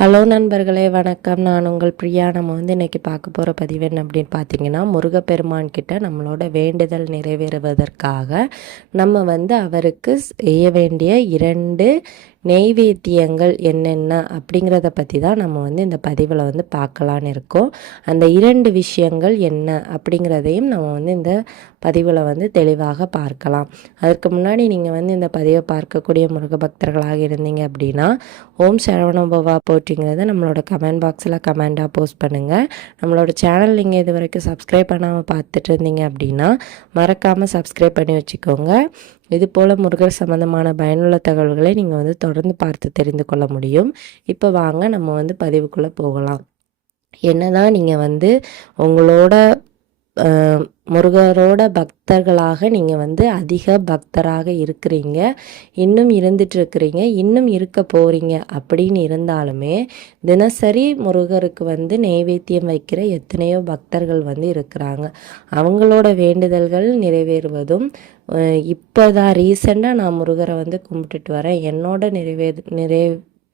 Hello நண்பர்களே, வணக்கம். நான் உங்கள் பிரியா. நம்ம இன்றைக்கி பார்க்க போகிற பதிவு என்ன அப்படின்னு பார்த்தீங்கன்னா, முருகப்பெருமான் கிட்ட நம்மளோட வேண்டுதல் நிறைவேறுவதற்காக நம்ம அவருக்கு செய்ய வேண்டிய 2 நெய்வேத்தியங்கள் என்னென்ன அப்படிங்கிறத பற்றி தான் நம்ம இந்த பதிவில் பார்க்கலான்னு இருக்கோம். அந்த 2 விஷயங்கள் என்ன அப்படிங்கிறதையும் நம்ம இந்த பதிவில் தெளிவாக பார்க்கலாம். அதற்கு முன்னாடி நீங்கள் இந்த பதிவை பார்க்கக்கூடிய முருக பக்தர்களாக இருந்தீங்க அப்படின்னா, ஓம் சரவணபவா போற்றிங்கிறத நம்மளோட கமெண்ட் பாக்ஸில் கமெண்டாக போஸ்ட் பண்ணுங்கள். நம்மளோட சேனல் நீங்கள் இது வரைக்கும் சப்ஸ்கிரைப் பண்ணாமல் பார்த்துட்டு இருந்தீங்க அப்படின்னா மறக்காமல் சப்ஸ்கிரைப் பண்ணி வச்சுக்கோங்க. இது போல் முருகர் சம்மந்தமான பயனுள்ள தகவல்களை நீங்கள் தொடர்ந்து பார்த்து தெரிந்து கொள்ள முடியும். இப்போ வாங்க நம்ம பதிவுக்குள்ளே போகலாம். என்னதான் நீங்கள் உங்களோட முருகரோட பக்தர்களாக நீங்கள் அதிக பக்தராக இருக்கிறீங்க, இன்னும் இருந்துட்டுருக்கிறீங்க, இன்னும் இருக்க போகிறீங்க அப்படின்னு இருந்தாலுமே தினசரி முருகருக்கு நெய்வேத்தியம் வைக்கிற எத்தனையோ பக்தர்கள் இருக்கிறாங்க. அவங்களோட வேண்டுதல்கள் நிறைவேறுவதும் இப்போ தான் ரீசெண்டாக நான் முருகரை கும்பிட்டுட்டு வரேன், என்னோட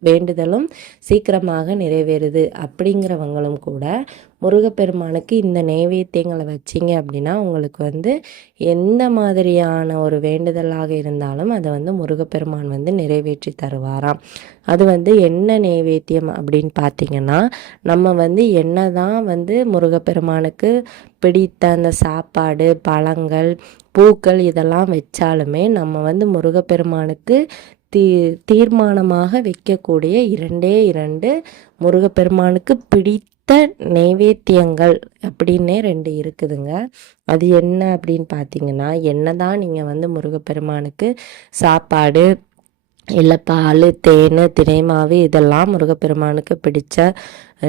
வேண்டுதலும் சீக்கிரமாக நிறைவேறுது அப்படிங்கிறவங்களும் கூட முருகப்பெருமானுக்கு இந்த நெய்வேத்தியங்களை வச்சிங்க அப்படின்னா உங்களுக்கு எந்த மாதிரியான ஒரு வேண்டுதலாக இருந்தாலும் அதை முருகப்பெருமான் நிறைவேற்றி தருவாராம். அது என்ன நெய்வேத்தியம் அப்படின்னு பார்த்தீங்கன்னா, நம்ம என்ன தான் முருகப்பெருமானுக்கு பிடித்த அந்த சாப்பாடு, பழங்கள், பூக்கள் இதெல்லாம் வச்சாலுமே நம்ம முருகப்பெருமானுக்கு தீர்மானமாக வைக்கக்கூடிய 2 முருகப்பெருமானுக்கு பிடித்த நெய்வேத்தியங்கள் அப்படின்னே 2 இருக்குதுங்க. அது என்ன அப்படின்னு பார்த்தீங்கன்னா, என்னதான் நீங்கள் முருகப்பெருமானுக்கு சாப்பாடு இல்லை பால், தேன், தினைமாவு இதெல்லாம் முருகப்பெருமானுக்கு பிடிச்ச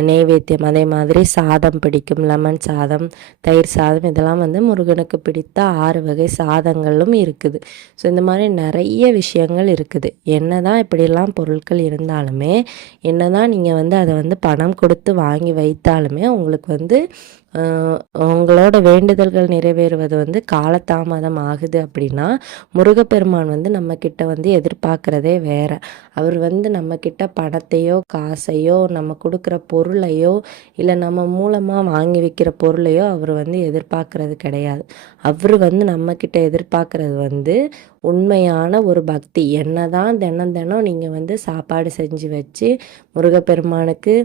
நெய்வேத்தியம். அதே மாதிரி சாதம் பிடிக்கும், லெமன் சாதம், தயிர் சாதம், இதெல்லாம் முருகனுக்கு பிடித்த 6 வகை சாதங்களும் இருக்குது. ஸோ இந்த மாதிரி நிறைய விஷயங்கள் இருக்குது. என்ன தான் இப்படிலாம் பொருட்கள் இருந்தாலுமே, என்ன தான் நீங்கள் அதை பணம் கொடுத்து வாங்கி வைத்தாலுமே உங்களுக்கு உங்களோட வேண்டுதல்கள் நிறைவேறுவது காலதாமதம் ஆகுது அப்படின்னா முருகப்பெருமான் நம்மக்கிட்ட எதிர்பார்க்குறதே வேற. அவர் நம்மக்கிட்ட பணத்தையோ காசையோ நம்ம கொடுக்குற பொருளையோ இல்லை நம்ம மூலமாக வாங்கி வைக்கிற பொருளையோ அவர் எதிர்பார்க்கறது கிடையாது. அவர் நம்மக்கிட்ட எதிர்பார்க்கறது உண்மையான ஒரு பக்தி. என்னதான் தினம் நீங்கள் சாப்பாடு செஞ்சு வச்சு முருகப்பெருமானுக்கு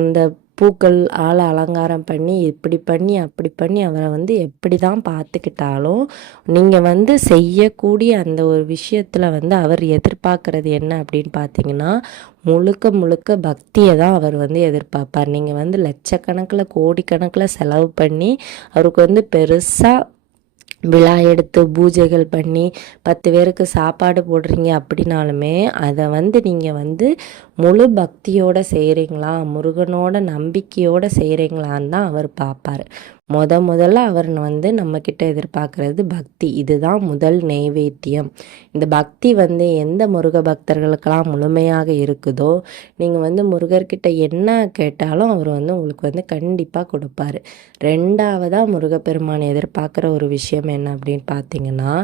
இந்த பூக்கள் அலங்காரம் பண்ணி இப்படி பண்ணி அப்படி பண்ணி அவரை எப்படி தான் பார்த்துக்கிட்டாலும் நீங்கள் செய்யக்கூடிய அந்த ஒரு விஷயத்தில் அவர் எதிர்பார்க்கறது என்ன அப்படின்னு பார்த்தீங்கன்னா, முழுக்க பக்தியை தான் அவர் எதிர்பார்ப்பார். நீங்கள் லட்சக்கணக்கில் கோடிக்கணக்கில் செலவு பண்ணி அவருக்கு பெருசாக விழா எடுத்து பூஜைகள் பண்ணி 10 பேருக்கு சாப்பாடு போடுறீங்க அப்படின்னாலுமே அதை நீங்கள் முழு பக்தியோடு செய்கிறீங்களா, முருகனோட நம்பிக்கையோடு செய்கிறீங்களான்னு தான் அவர் பார்ப்பார். முதல்ல அவர் நம்மக்கிட்ட எதிர்பார்க்குறது பக்தி. இதுதான் முதல் நெய்வேத்தியம். இந்த பக்தி எந்த முருக பக்தர்களுக்கெல்லாம் முழுமையாக இருக்குதோ நீங்கள் முருகர்கிட்ட என்ன கேட்டாலும் அவர் உங்களுக்கு கண்டிப்பாக கொடுப்பாரு. 2வதாக முருகப்பெருமான் எதிர்பார்க்குற ஒரு விஷயம் என்ன அப்படின்னு பார்த்தீங்கன்னா,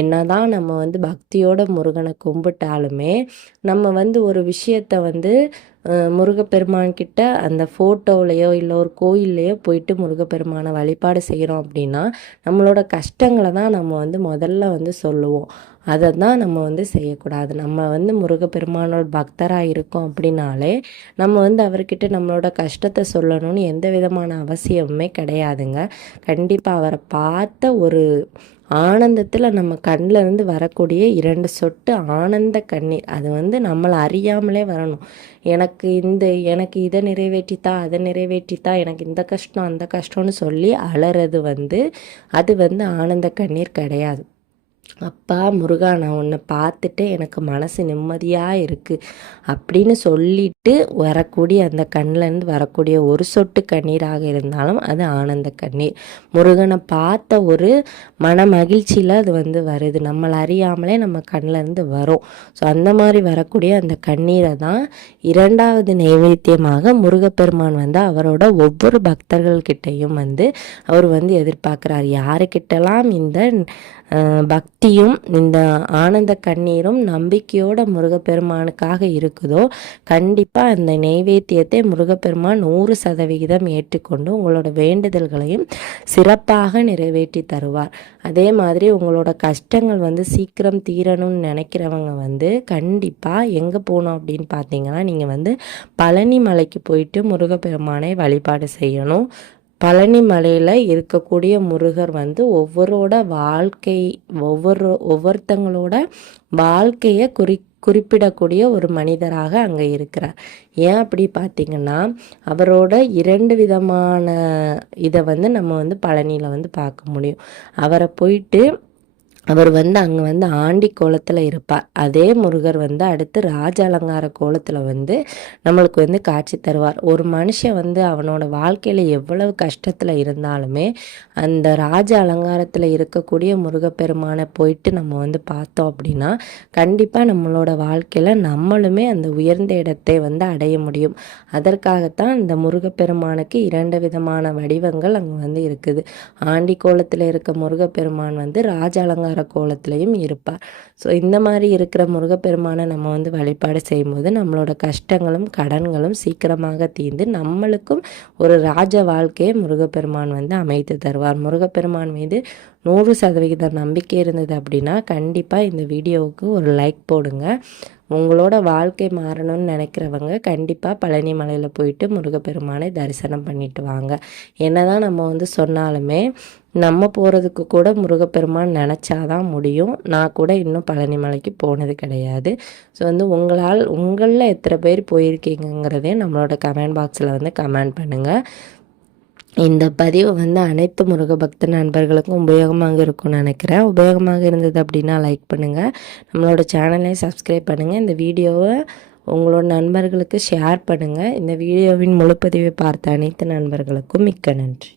என்ன தான் நம்ம பக்தியோட முருகனை கும்பிட்டாலுமே நம்ம ஒரு விஷயத்தை முருகப்பெருமான்கிட்ட அந்த ஃபோட்டோவிலையோ இல்லை ஒரு கோயில்லையோ போயிட்டு முருகப்பெருமானை வழிபாடு செய்கிறோம் அப்படின்னா நம்மளோட கஷ்டங்களை தான் நம்ம முதல்ல சொல்லுவோம். அதை தான் நம்ம செய்யக்கூடாது. நம்ம முருகப்பெருமானோட பக்தராக இருக்கோம் அப்படின்னாலே நம்ம அவர்கிட்ட நம்மளோட கஷ்டத்தை சொல்லணும்னு எந்த விதமான அவசியமுமே கிடையாதுங்க. கண்டிப்பாக அவரை பார்த்த ஒரு ஆனந்தத்தில் நம்ம கண்ணில் இருந்து வரக்கூடிய 2 சொட்டு ஆனந்த கண்ணீர் அது நம்மளை அறியாமலே வரணும். எனக்கு இதை நிறைவேற்றித்தா, அதை நிறைவேற்றித்தா, எனக்கு இந்த கஷ்டம் அந்த கஷ்டம்னு சொல்லி அலறது அது ஆனந்த கண்ணீர் கிடையாது. அப்பா முருகா, நான் உன்னை பார்த்துட்டு எனக்கு மனசு நிம்மதியாக இருக்குது அப்படின்னு சொல்லிட்டு வரக்கூடிய அந்த கண்ணிலேருந்து வரக்கூடிய ஒரு சொட்டு கண்ணீராக இருந்தாலும் அது ஆனந்த கண்ணீர். முருகனை பார்த்த ஒரு மன மகிழ்ச்சியில் அது வருது. நம்மளை அறியாமலே நம்ம கண்ணிலேருந்து வரும். ஸோ அந்த மாதிரி வரக்கூடிய அந்த கண்ணீரை தான் 2வது நைவேத்தியமாக முருகப்பெருமான் அவரோட ஒவ்வொரு பக்தர்கள்கிட்டையும் அவர் எதிர்பார்க்குறார். யாருக்கிட்டலாம் இந்த பக்தி பக்தியும் இந்த ஆனந்த கண்ணீரும் நம்பிக்கையோட முருகப்பெருமானுக்காக இருக்குதோ கண்டிப்பாக அந்த நெய்வேத்தியத்தை முருகப்பெருமான் 100% ஏற்றுக்கொண்டு உங்களோட வேண்டுதல்களையும் சிறப்பாக நிறைவேற்றி தருவார். அதே மாதிரி உங்களோட கஷ்டங்கள் வந்து சீக்கிரம் தீரணும்னு நினைக்கிறவங்க வந்து கண்டிப்பாக எங்கே போகணும் அப்படின்னு பார்த்தீங்கன்னா நீங்கள் வந்து பழனி மலைக்கு போயிட்டு முருகப்பெருமானை வழிபாடு செய்யணும். பழனி மலையில் இருக்கக்கூடிய முருகர் வந்து ஒவ்வொருத்தங்களோட வாழ்க்கையை குறிப்பிடக்கூடிய ஒரு மனிதராக அங்கே இருக்கிறார். ஏன் அப்படி பார்த்திங்கன்னா அவரோட 2 விதமான இதை வந்து நம்ம வந்து பழனியில் வந்து பார்க்க முடியும். அவரை போயிட்டு அவர் வந்து அங்கே வந்து ஆண்டி கோலத்தில் இருப்பார். அதே முருகர் வந்து அடுத்து ராஜ அலங்கார கோலத்தில் வந்து நம்மளுக்கு வந்து காட்சி தருவார். ஒரு மனுஷன் வந்து அவனோட வாழ்க்கையில் எவ்வளவு கஷ்டத்தில் இருந்தாலுமே அந்த ராஜ அலங்காரத்தில் இருக்கக்கூடிய முருகப்பெருமானை போயிட்டு நம்ம வந்து பார்த்தோம் அப்படின்னா கண்டிப்பாக நம்மளோட வாழ்க்கையில் நம்மளுமே அந்த உயர்ந்த இடத்தை வந்து அடைய முடியும். அதற்காகத்தான் இந்த முருகப்பெருமானுக்கு 2 விதமான வடிவங்கள் அங்கே வந்து இருக்குது. ஆண்டி கோலத்தில் இருக்க முருகப்பெருமான் வந்து ராஜ அலங்கார கோலத்திலையும் இருப்பார். ஸோ இந்த மாதிரி இருக்கிற முருகப்பெருமானை நம்ம வந்து வழிபாடு செய்யும்போது நம்மளோட கஷ்டங்களும் கடன்களும் சீக்கிரமாக தீர்ந்து நம்மளுக்கும் ஒரு ராஜ வாழ்க்கையை முருகப்பெருமான் வந்து அமைத்து தருவார். முருகப்பெருமான் மீது 100% நம்பிக்கை இருந்தது அப்படின்னா கண்டிப்பாக இந்த வீடியோவுக்கு ஒரு லைக் போடுங்க. உங்களோட வாழ்க்கை மாறணும்னு நினைக்கிறவங்க கண்டிப்பாக பழனி மலையில் போயிட்டு முருகப்பெருமானை தரிசனம் பண்ணிட்டு வாங்க. என்னதான் நம்ம வந்து சொன்னாலுமே நம்ம போகிறதுக்கு கூட முருகப்பெருமான் நினச்சாதான் முடியும். நான் கூட இன்னும் பழனி மலைக்கு போனது கிடையாது. ஸோ வந்து உங்களில் எத்தனை பேர் போயிருக்கீங்கிறதே நம்மளோட கமெண்ட் பாக்ஸில் வந்து கமெண்ட் பண்ணுங்கள். இந்த பதிவு வந்து அனைத்து முருக பக்த நண்பர்களுக்கும் உபயோகமாக இருக்கும்னு நினைக்கிறேன். உபயோகமாக இருந்தது அப்படின்னா லைக் பண்ணுங்கள், நம்மளோட சேனலையும் சப்ஸ்கிரைப் பண்ணுங்கள், இந்த வீடியோவை உங்களோட நண்பர்களுக்கு ஷேர் பண்ணுங்கள். இந்த வீடியோவின் முழுப்பதிவை பார்த்த அனைத்து நண்பர்களுக்கும் மிக்க நன்றி.